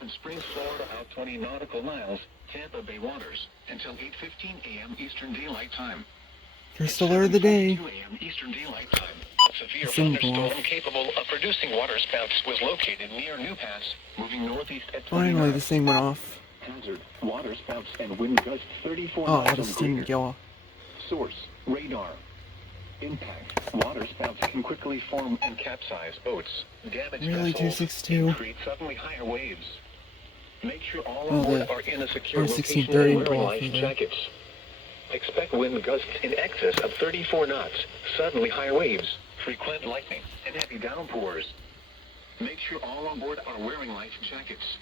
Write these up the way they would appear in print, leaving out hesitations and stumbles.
Tarpon Springs, Florida, out 20 nautical miles, Tampa Bay waters, until 8:15 a.m. Eastern Daylight Time. First alert of the day. 2 a.m. Eastern Daylight Time. A severe thunderstorm capable of producing waterspouts was located near New Pass, moving northeast at 29. Finally, this thing went off. Hazard, waterspouts and wind gusts 34 Oh, miles this or greater. didn't go off. Source, radar. Impact, waterspouts can quickly form and capsize boats, damage Really, vessels, 262? and create suddenly higher waves. Make sure all Oh, on board the are in a secure location 1630 and wearing off life either. jackets. Expect wind gusts in excess of 34 knots, suddenly higher waves, frequent lightning, and heavy downpours. Make sure all on board are wearing life jackets.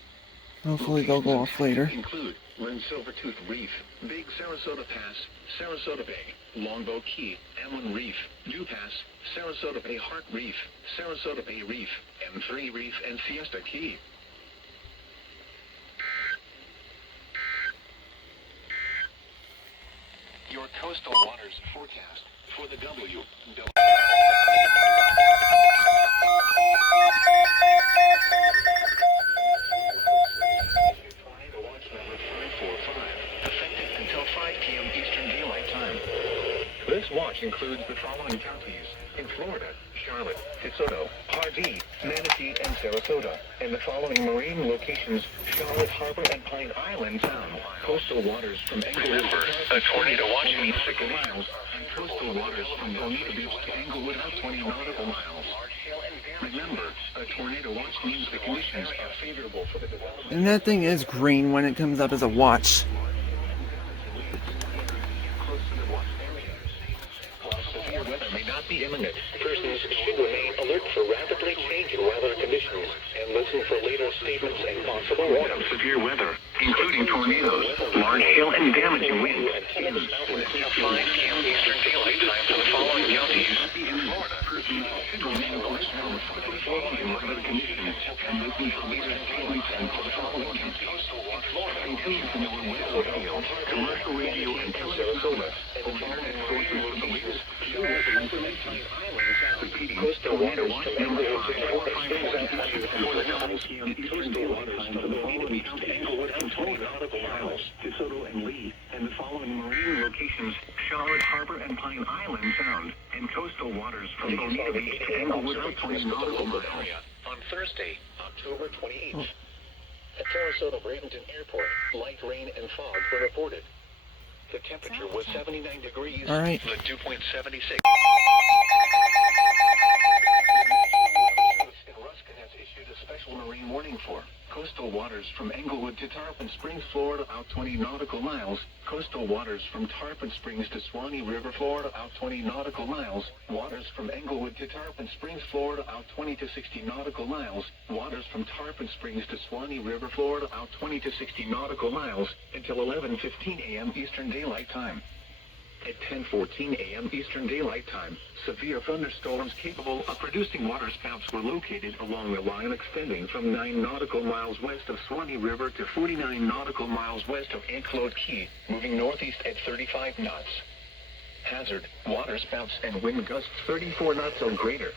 Hopefully they'll go off later. Include Lynn Silvertooth Reef, Big Sarasota Pass, Sarasota Bay, Longbow Key, Amlin Reef, Dew Pass, Sarasota Bay Hart Reef, Sarasota Bay Reef, M3 Reef, and Siesta Key. Your coastal waters forecast for the W. Effective until 5 p.m. Eastern Daylight Time. This watch includes the following counties in Florida: Charlotte, DeSoto, Pardee, Manatee, and Sarasota, and the following marine locations: Charlotte Harbor and Pine Island Sound. Coastal waters from Englewood to a tornado watch means 6 miles, and coastal waters from Bonita Beach to Englewood out 20 nautical miles. Remember, a tornado watch means the conditions are favorable for the development. And that thing is green when it comes up as a watch. While severe weather may not be imminent, persons should remain alert for rapidly changing weather conditions and listen for later statements and possible warnings. Severe weather, including tornadoes, large hail, and damaging wind. At 5 p.m. Eastern Daylight Time for the following counties in Florida. Persons should remain alert for quickly changing weather conditions and listen for later statements and for the following counties in Florida. Continue to know where radio, commercial radio, and Sarasota, and internet sources of the latest coastal waters from Englewood to Florida springs out 24 miles. Coastal waters from Bonita Beach to Englewood out 20 nautical miles. DeSoto and Lee, and the following marine locations: Charlotte Harbor and Pine Island Sound, and coastal waters from Bonita Beach to Englewood out 20 nautical miles. On Thursday, October 28th. At Sarasota Bradenton Airport, light rain and fog were reported. The temperature was 79 degrees. All right. The dew point 76. Ruskin has issued a special marine warning for coastal waters from Englewood to Tarpon Springs, Florida, out 20 nautical miles. Coastal waters from Tarpon Springs to Swanee River, Florida, out 20 nautical miles. Waters from Englewood to Tarpon Springs, Florida, out 20 to 60 nautical miles. Waters from Tarpon Springs to Swanee River, Florida, out 20 to 60 nautical miles until 11:15 a.m. Eastern Daylight Time. At 10:14 a.m. Eastern Daylight Time, severe thunderstorms capable of producing waterspouts were located along the line extending from 9 nautical miles west of Swanee River to 49 nautical miles west of Anclote Key, moving northeast at 35 knots. Hazard, waterspouts and wind gusts 34 knots or greater.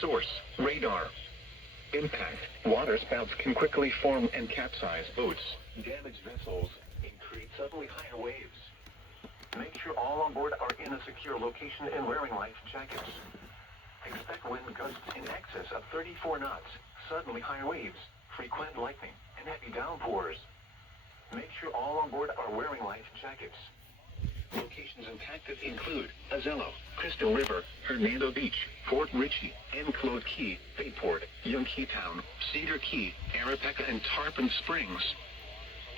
Source, radar. Impact, waterspouts can quickly form and capsize boats, damage vessels, and create suddenly higher waves. Make sure all on board are in a secure location and wearing life jackets. Expect wind gusts in excess of 34 knots, suddenly higher waves, frequent lightning, and heavy downpours. Make sure all on board are wearing life jackets. Locations impacted include Azello, Crystal River, Hernando Beach, Fort Ritchie, Anclote Key, Bayport, Young Keytown, Cedar Key, Arapaca, and Tarpon Springs.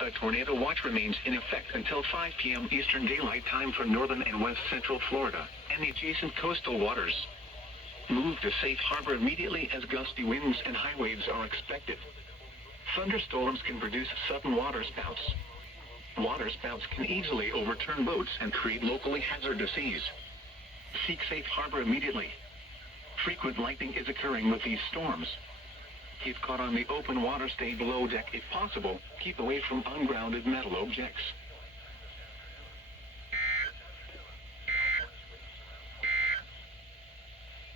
A tornado watch remains in effect until 5 p.m. Eastern Daylight Time for northern and west central Florida and the adjacent coastal waters. Move to safe harbor immediately as gusty winds and high waves are expected. Thunderstorms can produce sudden waterspouts. Waterspouts can easily overturn boats and create locally hazardous seas. Seek safe harbor immediately. Frequent lightning is occurring with these storms. If caught on the open water, stay below deck if possible. Keep away from ungrounded metal objects.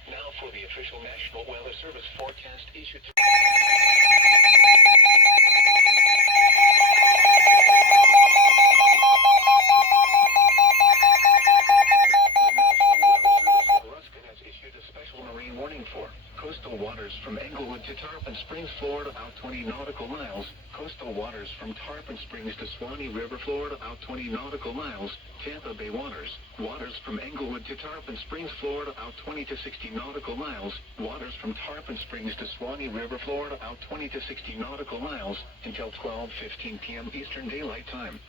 Now for the official National Weather Service forecast issued to 20 nautical miles. Coastal waters from Tarpon Springs to Swanee River, Florida, out 20 nautical miles. Tampa Bay waters. Waters from Englewood to Tarpon Springs, Florida, out 20 to 60 nautical miles. Waters from Tarpon Springs to Swanee River, Florida, out 20 to 60 nautical miles until 12:15 p.m. Eastern Daylight Time.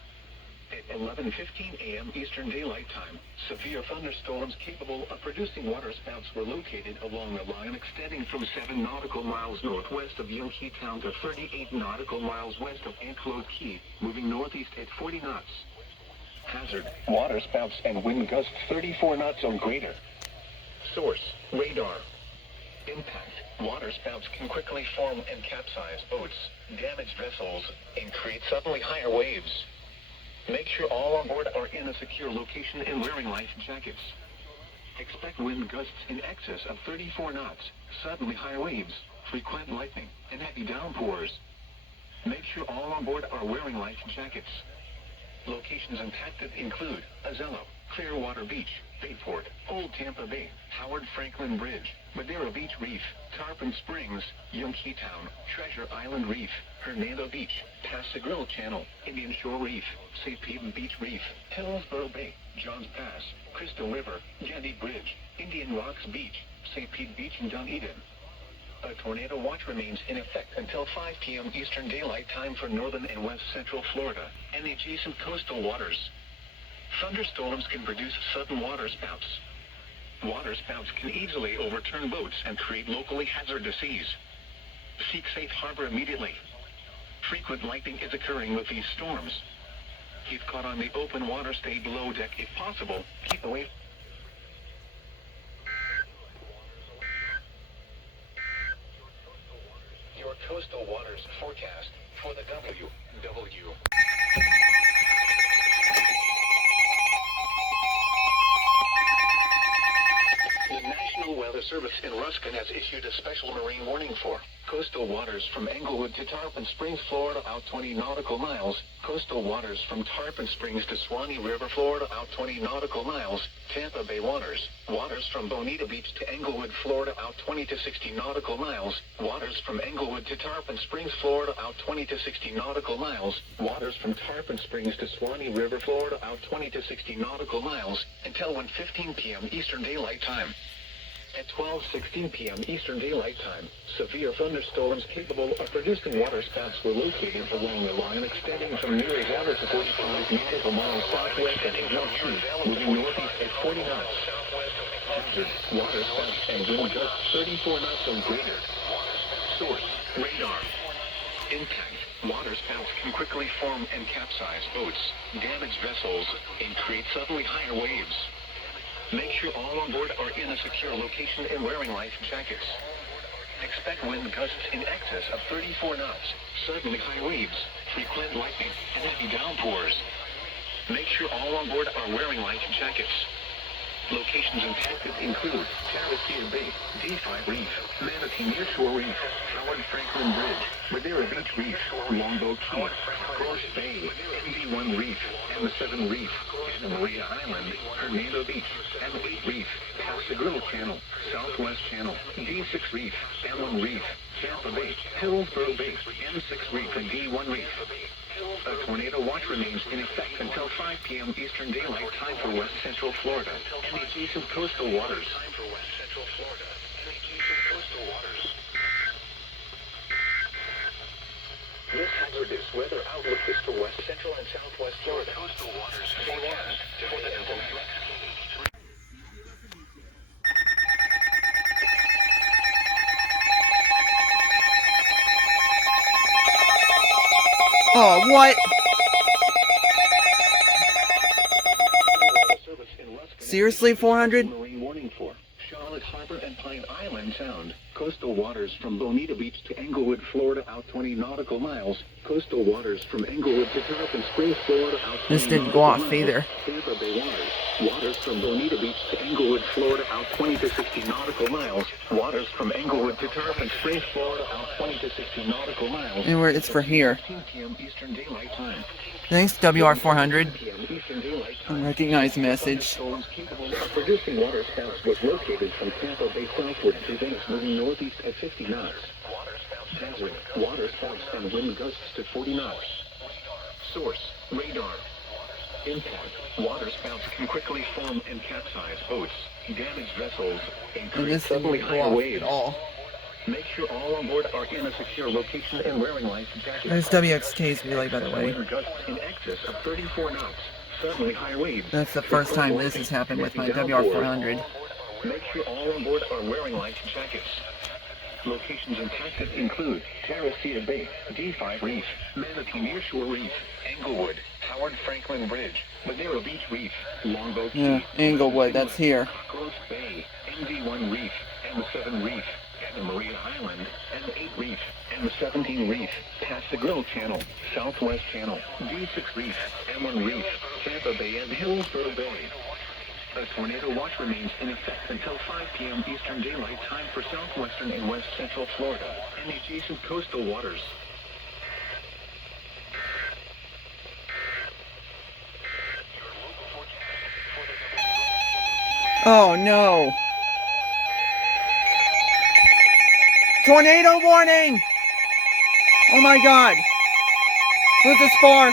At 11:15 a.m. Eastern Daylight Time, severe thunderstorms capable of producing waterspouts were located along a line extending from 7 nautical miles northwest of Yankee Town to 38 nautical miles west of Anclote Key, moving northeast at 40 knots. Hazard: waterspouts and wind gusts 34 knots or greater. Source: radar. Impact: waterspouts can quickly form and capsize boats, damage vessels, and create suddenly higher waves. Make sure all on board are in a secure location and wearing life jackets. Expect wind gusts in excess of 34 knots, suddenly high waves, frequent lightning, and heavy downpours. Make sure all on board are wearing life jackets. Locations impacted include Azello, Clearwater Beach, Bayport, Old Tampa Bay, Howard Franklin Bridge, Madeira Beach Reef, Tarpon Springs, Yankee Town, Treasure Island Reef, Hernando Beach, Passagrille Channel, Indian Shore Reef, St. Pete Beach Reef, Hillsborough Bay, Johns Pass, Crystal River, Gandy Bridge, Indian Rocks Beach, St. Pete Beach and Dunedin. A tornado watch remains in effect until 5 p.m. Eastern Daylight Time for northern and west central Florida and the adjacent coastal waters. Thunderstorms can produce sudden waterspouts. Waterspouts can easily overturn boats and create locally hazardous seas. Seek safe harbor immediately. Frequent lightning is occurring with these storms. Keep caught on the open water, stay below deck if possible, keep away. Your coastal waters forecast for the WW. The National Weather Service in Ruskin has issued a special marine warning for coastal waters from Englewood to Tarpon Springs, Florida, out 20 nautical miles. Coastal waters from Tarpon Springs to Swanee River, Florida, out 20 nautical miles. Tampa Bay waters. Waters from Bonita Beach to Englewood, Florida, out 20 to 60 nautical miles. Waters from Englewood to Tarpon Springs, Florida, out 20 to 60 nautical miles. Waters from Tarpon Springs to Swanee River, Florida, out 20 to 60 nautical miles until 1:15 p.m. Eastern Daylight Time. At 12:16 p.m. Eastern Daylight Time, severe thunderstorms capable of producing waterspouts were located along the line extending from near water to 45 nautical miles southwest of Yankee, moving northeast at 40 knots. Hazard: waterspouts and wind gusts 34 knots or greater. Source: radar. Impact: waterspouts can quickly form and capsize boats, damage vessels, and create suddenly higher waves. Make sure all on board are in a secure location and wearing life jackets. Expect wind gusts in excess of 34 knots, suddenly high waves, frequent lightning, and heavy downpours. Make sure all on board are wearing life jackets. Locations impacted include Terracea Bay, D5 Reef, Manatee Nearshore Reef, Howard Franklin Bridge, Madeira Beach Reef, Longboat Key, Cross Bay, MD1 Reef, M7 Reef, Anna Maria Island, Hernando Beach, M8 Reef, Passagrille Channel, Southwest Channel, D6 Reef, M1 Reef, Tampa Bay, Hillsborough Bay, M6 Reef, and D1 Reef. A tornado watch remains in effect until 5 p.m. Eastern Daylight Time for west central Florida and the adjacent coastal waters. This hazardous weather outlook is for west central and southwest Florida. Coastal waters forecast for the Oh, what? Seriously, 400? Marine warning for Charlotte Harbor and Pine Island Sound. Coastal waters from Bonita Beach to Englewood, Florida, out 20 nautical miles. Coastal waters from Englewood to Tarpon Springs, Florida, out 20 This didn't go off either. Tampa Bay waters. Waters from Bonita Beach to Englewood, Florida, out 20 to 60 nautical miles. Waters from Englewood to Tarpon Springs, Florida, out 20 to 60 nautical miles. And where it's for here. 15 p.m. Eastern Daylight Time. Thanks, WR400. 10 p.m. Eastern Daylight Time. Unrecognized message. Storms capable of producing waterspouts was located from Tampa Bay southward to Venice, moving northeast at 50 knots. Hazard, water spouts and wind gusts to 40 knots. Source, radar. Impact, water spouts can quickly form and capsize boats, damage vessels, and And create this thing suddenly won't higher go off waves. at all. Make sure all on board are in a secure location and wearing life jackets. There's WXK's relay, by the way. Wind gusts in excess of 34 knots. Suddenly high waves. That's the first time this has happened with my WR400. Make sure all on board are wearing life jackets. Locations impacted include Terracia Bay, D5 Reef, Manatee Nearshore Reef, Englewood, Howard Franklin Bridge, Madeira Beach Reef, Longboat Key, Yeah, Englewood, that's here. Gross Bay, MD1 Reef, M7 Reef, Anna Maria Island, M8 Reef, M17 Reef, Pass Grill Channel, Southwest Channel, D6 Reef, M1 Reef, Tampa Bay and Hillsborough Bay. A tornado watch remains in effect until 5 p.m. Eastern Daylight Time for southwestern and west central Florida and adjacent coastal waters. Oh no! Tornado warning! Oh my god! Who's this for?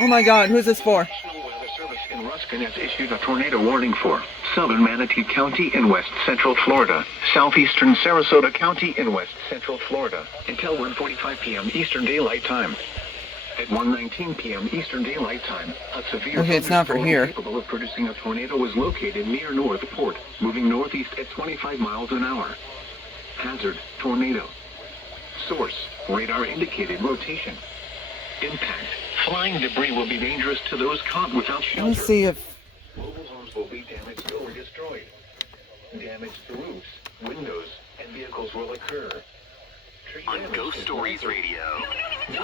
Oh my god, who's this for? National Weather Service in Ruskin has issued a tornado warning for southern Manatee County in west central Florida, southeastern Sarasota County in west central Florida, until 1:45 p.m. Eastern Daylight Time. At 1:19 p.m. Eastern Daylight Time, a severe Okay, it's not for thunderstorm here. capable of producing a tornado was located near North Port, moving northeast at 25 miles an hour. Hazard, tornado. Source, radar indicated rotation. Impact, flying debris will be dangerous to those caught without Let me shelter. see if... Mobile homes will be damaged or destroyed. Damage to roofs, windows, and vehicles will occur. Tree On damage Ghost is Stories likely. Radio. This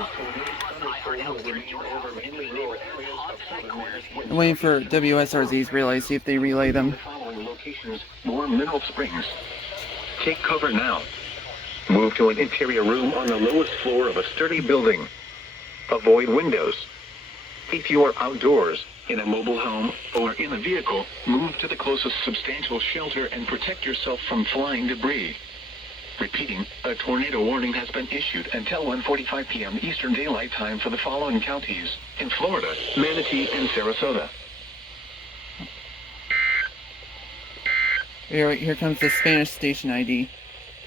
tornado thunderstorm will remain over mainly rural areas of southern Manatee. I'm waiting for WSRZ's relay, see if they relay them. The following locations: Warm Mineral Springs. Take cover now. Move to an interior room on the lowest floor of a sturdy building. Avoid windows. If you are outdoors, in a mobile home, or in a vehicle, move to the closest substantial shelter and protect yourself from flying debris. Repeating, a tornado warning has been issued until 1:45 p.m. Eastern Daylight Time for the following counties in Florida, Manatee, and Sarasota. Here comes the Spanish station ID.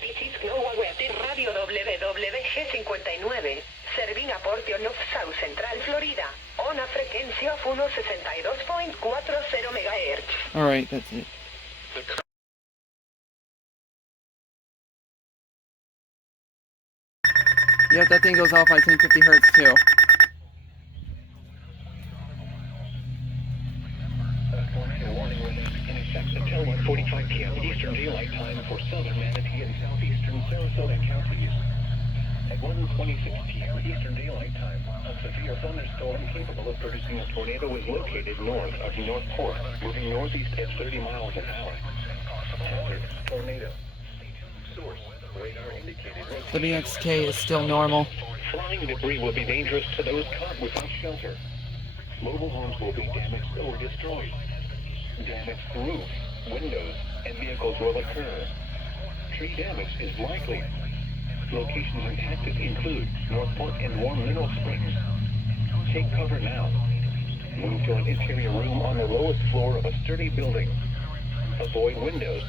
Radio WWG59, Serving a portion of South Central Florida, on a frequency of 162.40 MHz. Alright, that's it. Yep, that thing goes off by 1050 hertz too. Tornado warning remains in effect until 1:45 p.m. Eastern Daylight Time for southern Manatee and southeastern Sarasota counties. At 1:26 p.m. Eastern Daylight Time, a severe thunderstorm capable of producing a tornado was located north of North Port, moving northeast at 30 miles an hour. Hazard, tornado. Source, radar indicated. WXK is still normal. Flying debris will be dangerous to those caught without shelter. Mobile homes will be damaged or destroyed. Damage to roofs, windows, and vehicles will occur. Tree damage is likely. Locations impacted include Northport and Warm Mineral Springs. Take cover now. Move to an interior room on the lowest floor of a sturdy building. Avoid windows.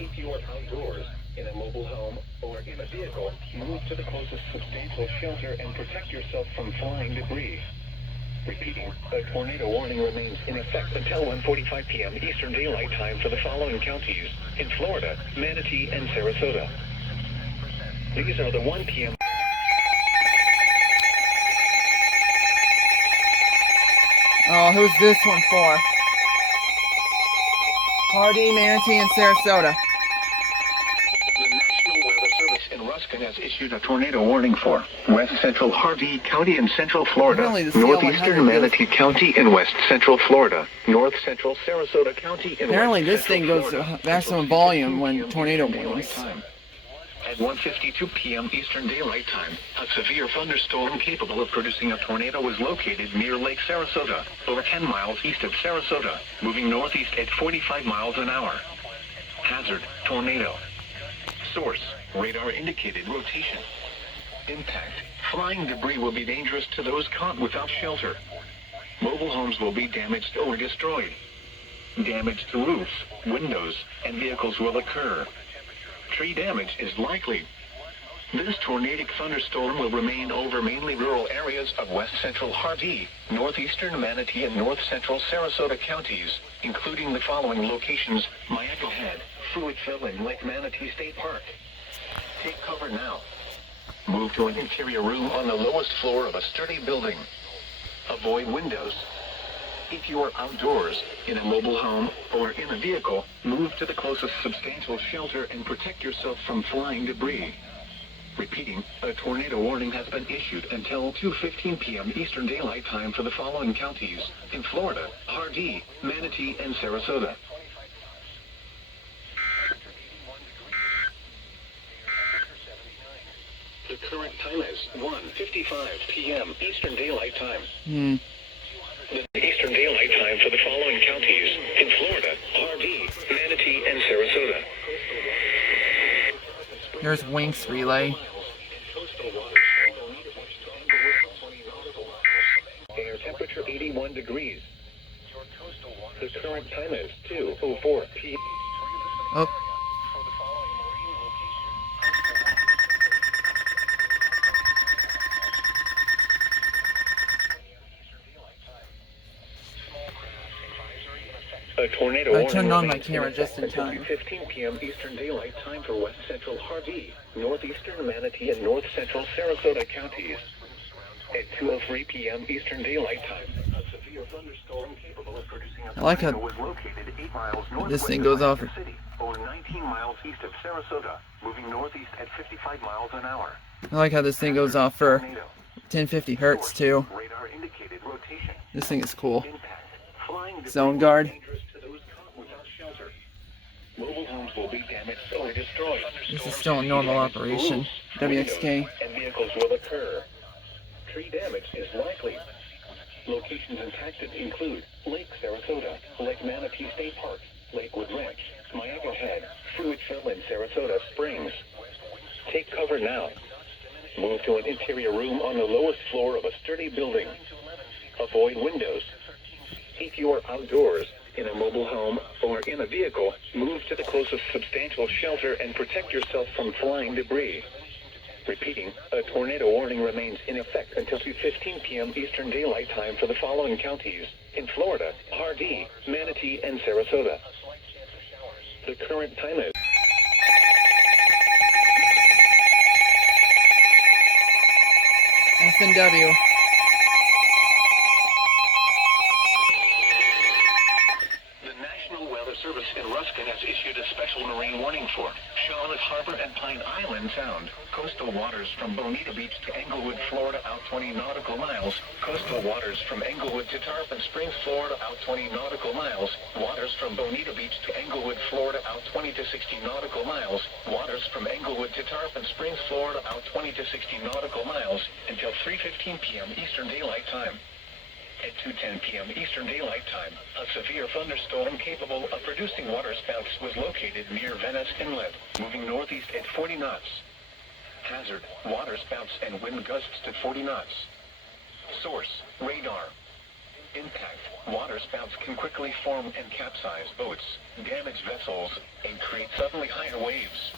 If you are outdoors, in a mobile home, or in a vehicle, move to the closest substantial shelter and protect yourself from flying debris. Repeating, a tornado warning remains in effect until 1:45 p.m. Eastern Daylight Time for the following counties in Florida, Manatee, and Sarasota. These are the 1 p.m. Oh, who's this one for? Hardy, Manatee, and Sarasota. The National Weather Service in Ruskin has issued a tornado warning for West Central Harvey County in Central Florida, Apparently the Northeastern CL100 Manatee County in West Central Florida, North Central Sarasota County in Apparently West this thing Central goes Florida, to maximum until volume 6:02 when p.m. tornado Eastern Daylight warnings. Time. At 1:52 p.m. Eastern Daylight Time, a severe thunderstorm capable of producing a tornado was located near Lake Sarasota, over 10 miles east of Sarasota, moving northeast at 45 miles an hour. Hazard, tornado. Source, radar indicated rotation. Impact, flying debris will be dangerous to those caught without shelter. Mobile homes will be damaged or destroyed. Damage to roofs, windows, and vehicles will occur. Tree damage is likely. This tornadic thunderstorm will remain over mainly rural areas of west central Hardee, northeastern Manatee, and north central Sarasota counties, including the following locations: Mayaca Head, Fruitville, and Lake Manatee State Park. Take cover now. Move to an interior room on the lowest floor of a sturdy building. Avoid windows. If you are outdoors, in a mobile home, or in a vehicle, move to the closest substantial shelter and protect yourself from flying debris. Repeating, a tornado warning has been issued until 2:15 p.m. Eastern Daylight Time for the following counties in Florida: Hardee, Manatee, and Sarasota. The current time is 1:55 p.m. Eastern Daylight Time. The Eastern Daylight Time for the following counties in Florida: Hardee, Manatee, and Sarasota. Here's Wink's relay. Air temperature 81 degrees. The current time is 2:04 p.m. Oh. A tornado I warning turned on my remains camera in just in effect until time. 15 p.m. Eastern Daylight Time for west central Hardee, northeastern Manatee, and north central Sarasota counties. At 2:03 p.m. Eastern Daylight Time, a severe thunderstorm capable of producing a I like how tornado was located 8 miles northwest this thing goes of off. Atlantic City, or 19 miles east of Sarasota, moving northeast at 55 miles an hour. I like how this thing goes off for Tornado. 1050 hertz too. Radar indicated rotation. This thing is cool. Impact. Flying debris Zoneguard. dangerous to those caught without shelter. Mobile homes will be damaged or destroyed. This is still a normal operation. WXK. And vehicles will occur. Tree damage is likely. Locations impacted include Lake Sarasota, Lake Manatee State Park, Lakewood Ranch, Mayaca Head, Fruitville, and Sarasota Springs. Take cover now. Move to an interior room on the lowest floor of a sturdy building. Avoid windows. If you are outdoors, in a mobile home, or in a vehicle, move to the closest substantial shelter and protect yourself from flying debris. Repeating, a tornado warning remains in effect until 2:15 p.m. Eastern Daylight Time for the following counties in Florida: Hardee, Manatee, and Sarasota. The current time is SNW. The National Weather Service in Ruskin has issued a special marine warning for Charlotte Harbor and Pine Island Sound. Coastal waters from Bonita Beach to Englewood, Florida, out 20 nautical miles. Coastal waters from Englewood to Tarpon Springs, Florida, out 20 nautical miles. Waters from Bonita Beach to Englewood, Florida, out 20 to 60 nautical miles. Waters from Englewood to Tarpon Springs, Florida, out 20 to 60 nautical miles until 3:15 p.m. Eastern Daylight Time. At 2:10 p.m. Eastern Daylight Time, a severe thunderstorm capable of producing waterspouts was located near Venice Inlet, moving northeast at 40 knots. Hazard, waterspouts and wind gusts to 40 knots. Source, radar. Impact, waterspouts can quickly form and capsize boats, damage vessels, and create suddenly higher waves.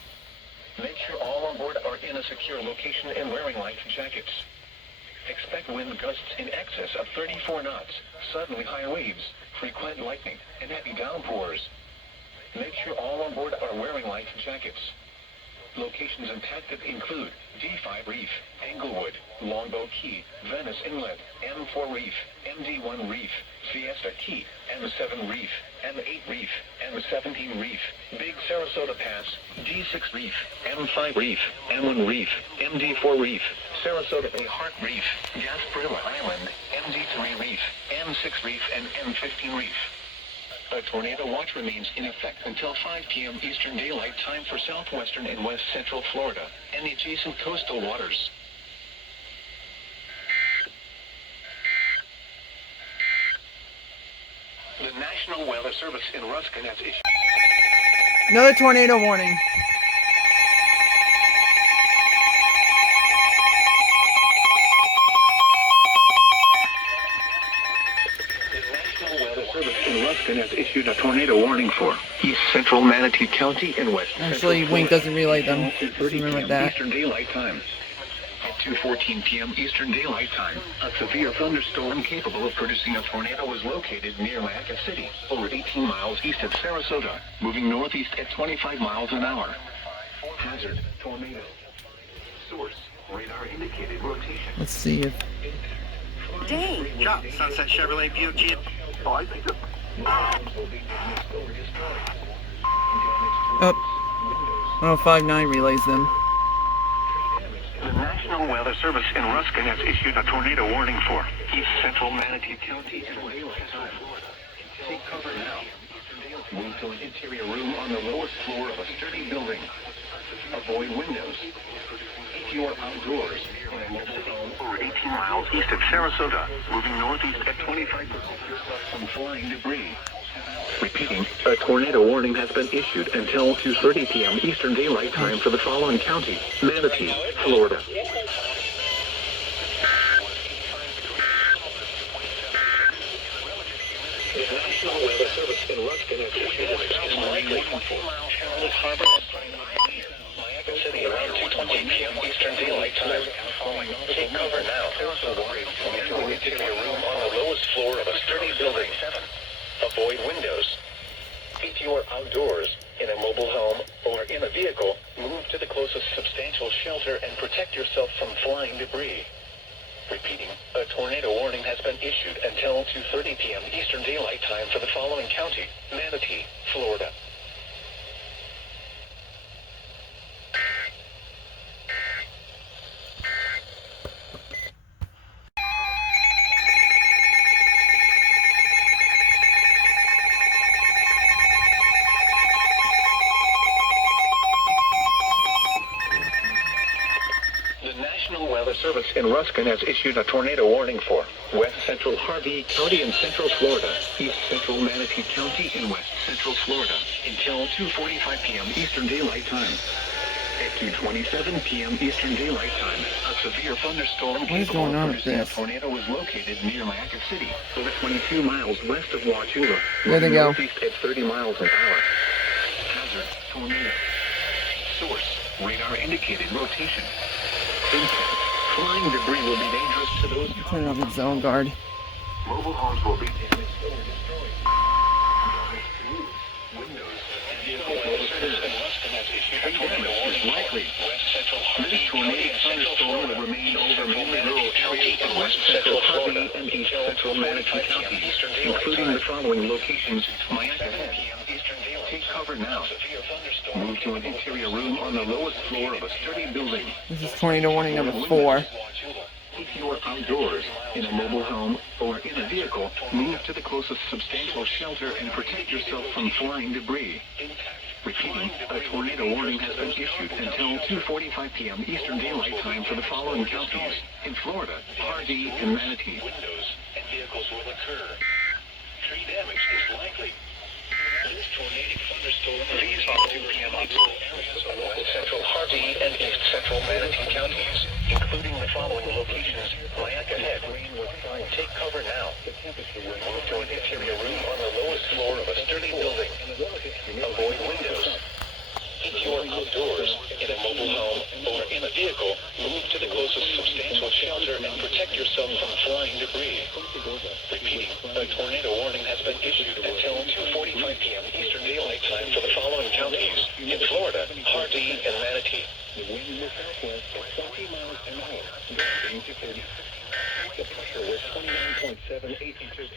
Make sure all on board are in a secure location and wearing life jackets. Expect wind gusts in excess of 34 knots, suddenly high waves, frequent lightning, and heavy downpours. Make sure all on board are wearing life jackets. Locations impacted include D5 Reef, Englewood, Longbow Key, Venice Inlet, M4 Reef, MD1 Reef, Fiesta Key, M7 Reef, M8 Reef, M17 Reef, Big Sarasota Pass, D6 Reef, M5 Reef, M1 Reef, MD4 Reef, Sarasota Bay Heart Reef, Gasparilla Island, MD3 Reef, M6 Reef, and M15 Reef. A tornado watch remains in effect until 5 p.m. Eastern Daylight Time for southwestern and west central Florida and the adjacent coastal waters. The National Weather Service in Ruskin has issued Another tornado warning. In Ruskin has issued a tornado warning for East Central Manatee County and West Actually, Central Wink doesn't relay them. Florida. Just remember that. Eastern Daylight Time. At 2:14 p.m. Eastern Daylight Time, a severe thunderstorm capable of producing a tornado was located near Mayaca City, over 18 miles east of Sarasota, moving northeast at 25 miles an hour. Hazard, tornado. Source, radar indicated rotation. Let's see if. Dang. Yeah, Sunset Chevrolet Buick Jeep. Oh, I think Oh. 1059 relays them. The National Weather Service in Ruskin has issued a tornado warning for East Central Manatee County and Daylight Time. Take cover now. Move to an interior room on the lowest floor of a sturdy building. Avoid windows. If you are outdoors in a mobile home over 18 miles east of Sarasota, moving northeast at 25 from flying debris. Repeating, a tornado warning has been issued until 2:30 p.m. Eastern Daylight Time for the following county: Manatee, Florida. The National Weather Service in Ruskin has issued a special warning for Charles Harbor, Mayaca City around 2:20 p.m. Eastern Daylight Time. Take cover now. Into an interior room on the lowest floor of a sturdy building. Avoid windows. If you are outdoors, in a mobile home, or in a vehicle, move to the closest substantial shelter and protect yourself from flying debris. Repeating, a tornado warning has been issued until 2:30 p.m. Eastern Daylight Time for the following county: Manatee, Florida. Service in Ruskin has issued a tornado warning for West Central Harvey County and Central Florida, East Central Manatee County and West Central Florida until 2:45 p.m. Eastern Daylight Time. At 2:27 p.m. Eastern Daylight Time, a severe thunderstorm capable of producing a tornado was located near Mayaca City, over 22 miles west of Wauchula, There they go. northeast at 30 miles an hour. Hazard, tornado. Source, radar indicated rotation. Impact. Flying debris will be dangerous to those. Turn off the Zoneguard. Mobile homes will be damaged or destroyed. Windows and vehicle damage is likely. This tornadic thunderstorm will remain over mainly rural areas in West Central Florida and East Central Manatee counties, including the following locations: Mayaca Head. Take cover now. Move to an interior room on the lowest floor of a sturdy building. This is tornado warning number 4. If you are outdoors, in a mobile home, or in a vehicle, move to the closest substantial shelter and protect yourself from flying debris. Repeating, a tornado warning has been issued until 2:45 p.m. Eastern Daylight Time for the following counties: in Florida, Hardy, and Manatee. Windows and vehicles will occur. Tree damage is likely. This tornadic thunderstorm leaves on 2 p.m. observed areas of West Central Hardy and East Central Manatee counties, including the following locations: Mayaca Head. Take cover now. Move to an interior room on the lowest floor of a sturdy building. Avoid windows. If you are outdoors, in a mobile home, or in a vehicle, move to the closest substantial shelter and protect yourself from flying debris. Repeating, a tornado warning has been issued until 2:45 p.m. Eastern Daylight Time for the following counties: in Florida, Hardy, and Manatee. The wind in the southwest was 40 miles an hour, gusting to 30. The pressure was 29.78 inches.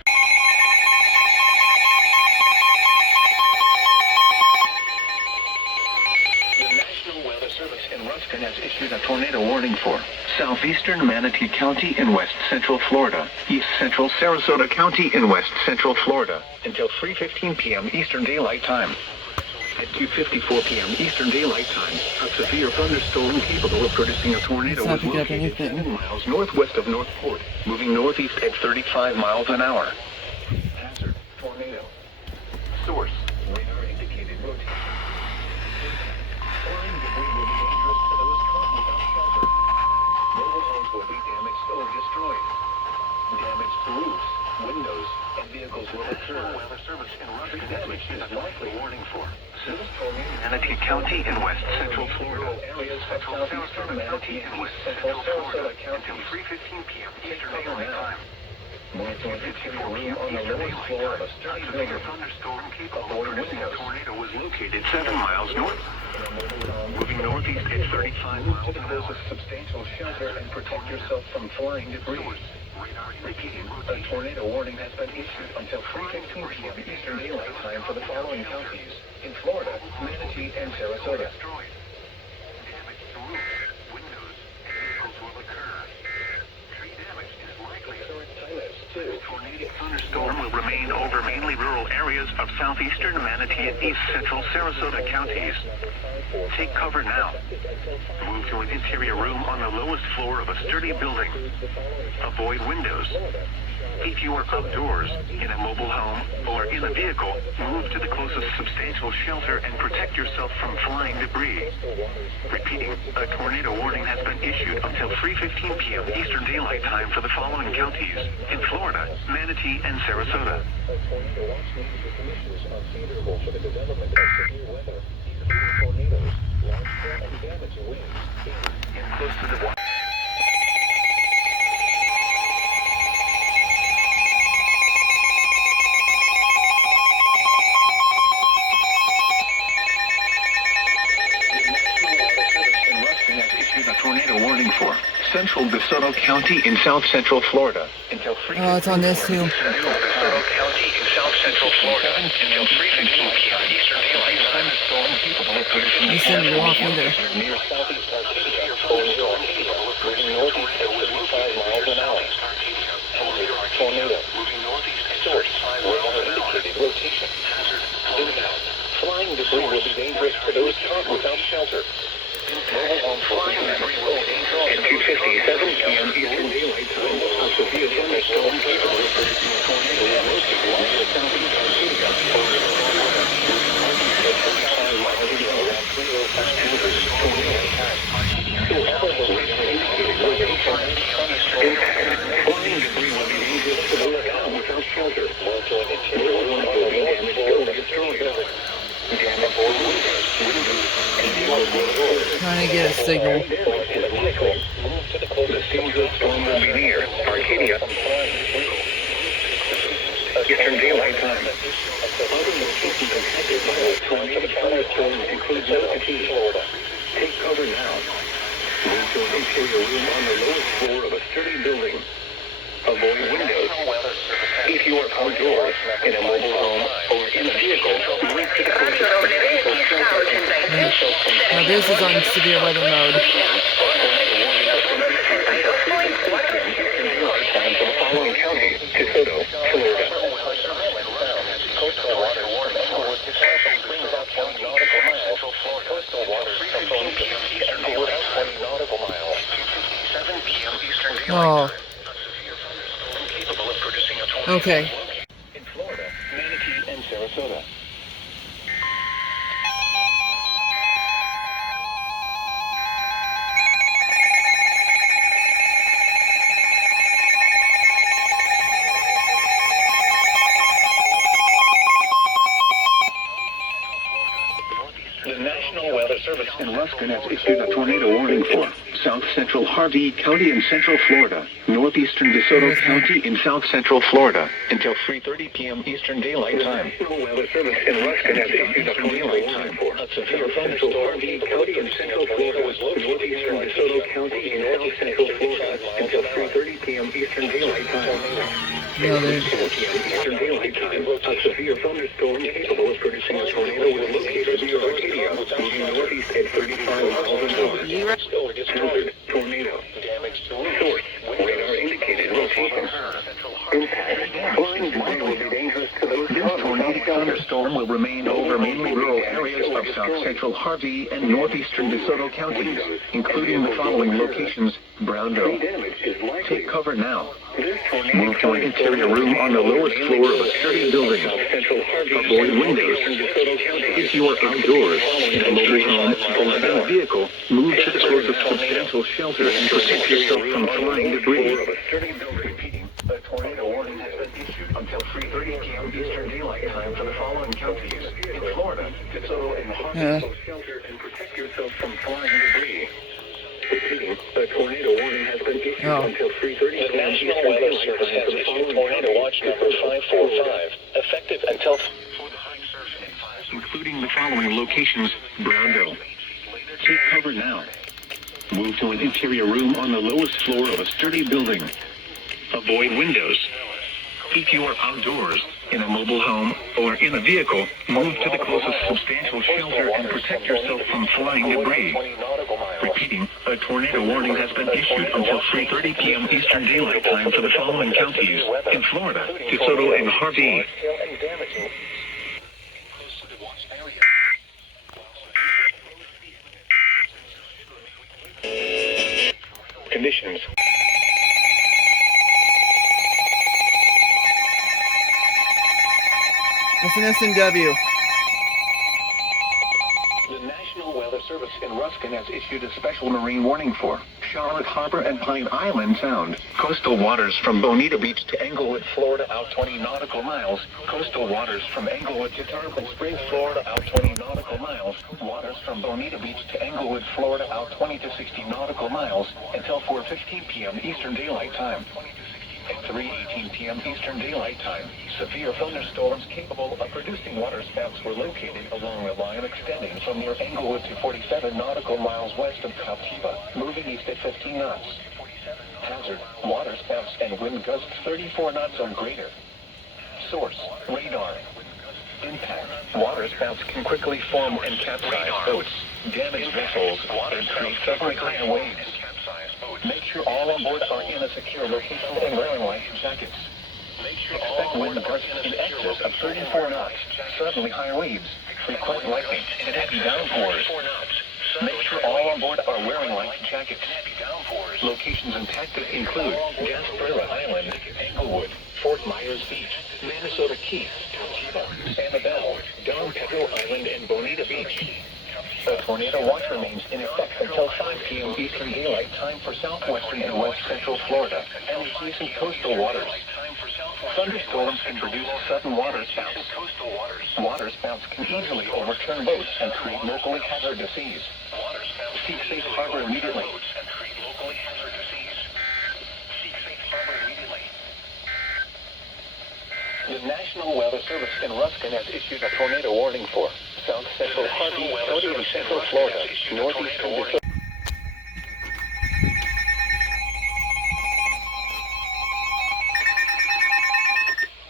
The National Weather Service in Ruskin has issued a tornado warning for southeastern Manatee County in West Central Florida, East Central Sarasota County in West Central Florida until 3:15 p.m. Eastern Daylight Time. At 2:54 p.m. Eastern Daylight Time, a severe thunderstorm capable of producing a tornado was located 7 miles northwest of Northport, moving northeast at 35 miles an hour. Hazard, tornado. Source, radar indicated rotation. Manatee County in west central Florida. Areas of southeastern Manatee and west central Florida until 3:15 p.m. Eastern Daylight Time. Monitoring interior room on the lowest floor of a sturdy building. Thunderstorm capable of producing a tornado was located 7 miles north. Moving northeast at 35 miles an hour. A substantial shelter and protect yourself from flying debris. Repeating, a tornado warning has been issued until 3:15 p.m. Eastern Daylight Time for the following counties in Florida, Manatee, and Sarasota. Damage to roofs, windows, and vehicles will occur. Tree damage is likely. The tornadic thunderstorm will remain over mainly rural areas of southeastern Manatee and east central Sarasota counties. Take cover now. Move to an interior room on the lowest floor of a sturdy building. Avoid windows. If you are outdoors, in a mobile home, or in a vehicle, move to the closest substantial shelter and protect yourself from flying debris. Repeating, a tornado warning has been issued until 3:15 p.m. Eastern Daylight Time for the following counties in Florida, Manatee, and Sarasota. Close to the water. Tornado warning for Central DeSoto County in South Central Florida until 3. Oh, it's on this too. DeSoto County in South Central Florida until 3:15 p.m. Eastern Daylight Time. Storm capable of producing They sent me off either. near southeast Arcadia. Storm capable of producing northeast at 35 miles an hour. Tornado moving northeast at 35 miles an hour. Indicated rotation. Hazard. Inbound. Flying debris will be dangerous for those caught without shelter. Flying debris will be dangerous at 2:57 p.m. Eastern Daylight Time. A severe thunderstorm capable of producing a tornado is located near southeast Arcadia. Northeast at 35 miles an hour at 3:05 hazard. Tornado attack. Whoever will indicated rotation. Impact. Flying debris will be dangerous to those caught without shelter. Monitoring interior room on the lowest floor of destroyed. Damage or windows. Trying to get a signal. The dangerous storm will be near Arcadia. Eastern Daylight Time. Other locations affected by the tornadic thunderstorm include Manatee, Florida. Take cover now. Move to an interior room on the lowest floor of a sturdy building. Avoid windows. If you are outdoors, in a mobile home, or in a vehicle, move to the closest Now this is on severe weather mode. following county, DeSoto, Florida. Coastal water warning for brings out 20 nautical miles. Coastal waters from 20 nautical miles. 7 p.m. Eastern Daylight Oh. Time. Capable of producing a tornado. Okay. In Florida, Manatee, and Sarasota. The National Weather Service in Ruskin has issued a tornado warning for South Central Harvey County in Central Florida, Northeastern DeSoto County in South Central Florida until 3:30 p.m. Eastern Daylight Time. The National Weather Service in Ruskin has issued a tornado warning for a severe thunderstorm. Harvey County in Central Florida, Northeastern DeSoto County in South Central Florida until 3:30 p.m. Eastern Daylight Time. No, there's... Eastern Daylight Time. A severe thunderstorm capable of producing a tornado was located near Arcadia, moving northeast at 35 miles an hour. Hazard, tornado. Damage to source. Radar indicated rotation. Impact. Flying debris will be dangerous to those. This tornadic thunderstorm will remain over mainly rural areas of South Central Harvey and Northeastern DeSoto counties, including the following locations: Brownville. Take cover now. Move to an interior room on the lowest floor of a sturdy building. Avoid windows. If you are outdoors, in a mobile home, or in a vehicle, move to the closest substantial shelter and protect yourself from flying debris. A tornado warning has been issued until 3:30 p.m. Eastern Daylight Time for the following counties. In Florida, DeSoto and Harvey, shelter and protect yourself from flying debris. Repeating, a tornado warning has been issued until 3:30 The National Weather Service has issued Tornado Watch number 545, effective until... For the high surf and fires, including the following locations: Brownsville. Take cover now. Move to an interior room on the lowest floor of a sturdy building. Avoid windows. If you are outdoors, in a mobile home, or in a vehicle, move to the closest substantial shelter and protect yourself from flying debris. Repeating, a tornado warning has been issued until 3:30 p.m. Eastern Daylight Time for the following counties. In Florida, DeSoto and Harvey. Conditions. It's an SMW. The National Weather Service in Ruskin has issued a special marine warning for Charlotte Harbor and Pine Island Sound. Coastal waters from Bonita Beach to Englewood, Florida, out 20 nautical miles. Coastal waters from Englewood to Tarpon Springs, Florida, out 20 nautical miles. Waters from Bonita Beach to Englewood, Florida, out 20 to 60 nautical miles until 4:15 p.m. Eastern Daylight Time. At 3:18 p.m. Eastern Daylight Time, severe thunderstorms capable of producing waterspouts were located along a line extending from near Englewood to 47 nautical miles west of Captiva, moving east at 15 knots. Hazard, waterspouts and wind gusts 34 knots or greater. Source, radar. Impact, waterspouts can quickly form and capsize boats, damage vessels, and create suddenly higher waves. Make sure all on board are in a secure location and wearing life jackets. Expect wind gusts in excess of 34 knots, suddenly higher waves, frequent lightning, and heavy downpours. Make sure all on board are wearing life jackets. Locations impacted include Gasparilla Island, Englewood, Fort Myers Beach, Minnesota Keys, Annabelle, Don Pedro Island, and Bonita Beach. A tornado watch remains in effect until 5 p.m. Eastern Daylight Time for southwestern and west central Florida and adjacent coastal waters. Thunderstorms can produce sudden waterspouts. Waterspouts can easily overturn boats and create locally hazardous seas. Seek safe harbor immediately. The National Weather Service in Ruskin has issued a tornado warning for South Central Harvey, County, and Central Florida, northeastern DeSoto.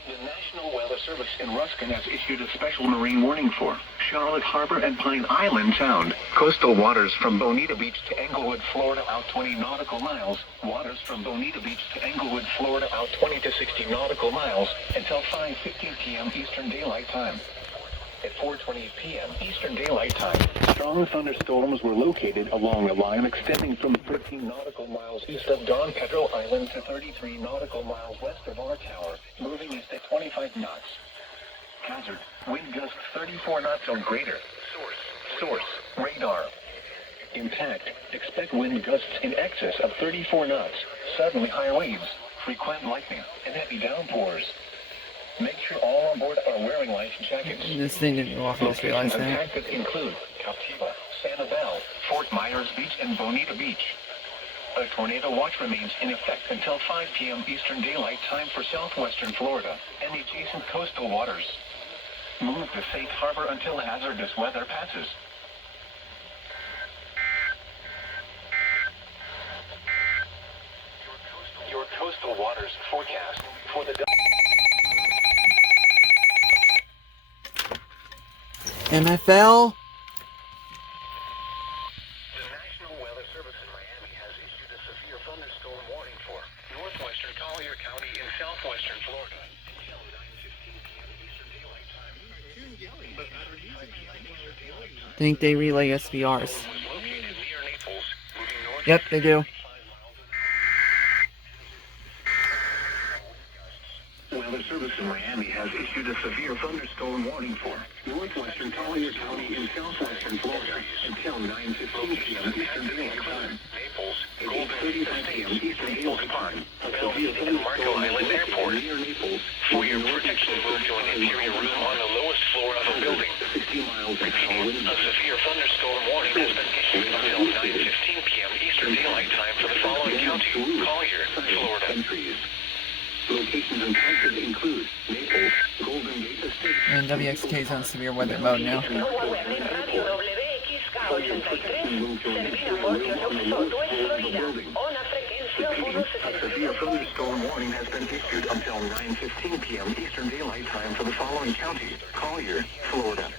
The National Weather Service in Ruskin has issued a special marine warning for Charlotte Harbor and Pine Island Sound. Coastal waters from Bonita Beach to Englewood, Florida, out 20 nautical miles. Waters from Bonita Beach to Englewood, Florida, out 20 to 60 nautical miles until 5:15 p.m. Eastern Daylight Time. At 4:20 p.m. Eastern Daylight Time, strong thunderstorms were located along a line extending from 13 nautical miles east of Don Pedro Island to 33 nautical miles west of our tower, moving east at 25 knots. Hazard, wind gusts 34 knots or greater. Source, radar. Impact, expect wind gusts in excess of 34 knots, suddenly higher waves, frequent lightning, and heavy downpours. Make sure all on board are wearing life jackets. This thing didn't go off, I just realized that. Impacted include Captiva, Annabelle, Fort Myers Beach, and Bonita Beach. A tornado watch remains in effect until 5 p.m. Eastern Daylight Time for southwestern Florida and the adjacent coastal waters. Move to safe harbor until hazardous weather passes. Your coastal waters forecast for the... MFL? The National Weather Service in Miami has issued a severe thunderstorm warning for northwestern Collier County in southwestern Florida. Until 9:15 p.m. Eastern Daylight Time. I think they relay SVRs. Located near Naples, moving north. Yep, they do. Weather Service in Miami has issued a severe thunderstorm warning for northwestern Collier County in southwestern Florida until 9:15 p.m. Eastern Daylight Time. Naples, 8:35 p.m. Eastern Daylight Time. A severe thunderstorm Marco Island Airport near Naples. For your protection. actually move to an inferior room on the lowest floor of a building. 60 miles an hour wind. A severe thunderstorm warning has been issued until 9:15 p.m. Eastern Daylight Time for the following county: Collier, Florida. Entries. Locations and prices include Naples, Golden Gate Estate. And WXK is on severe weather mode now. A severe thunderstorm warning has been issued until 9:15 p.m. Eastern Daylight Time for the following county: Collier, Florida.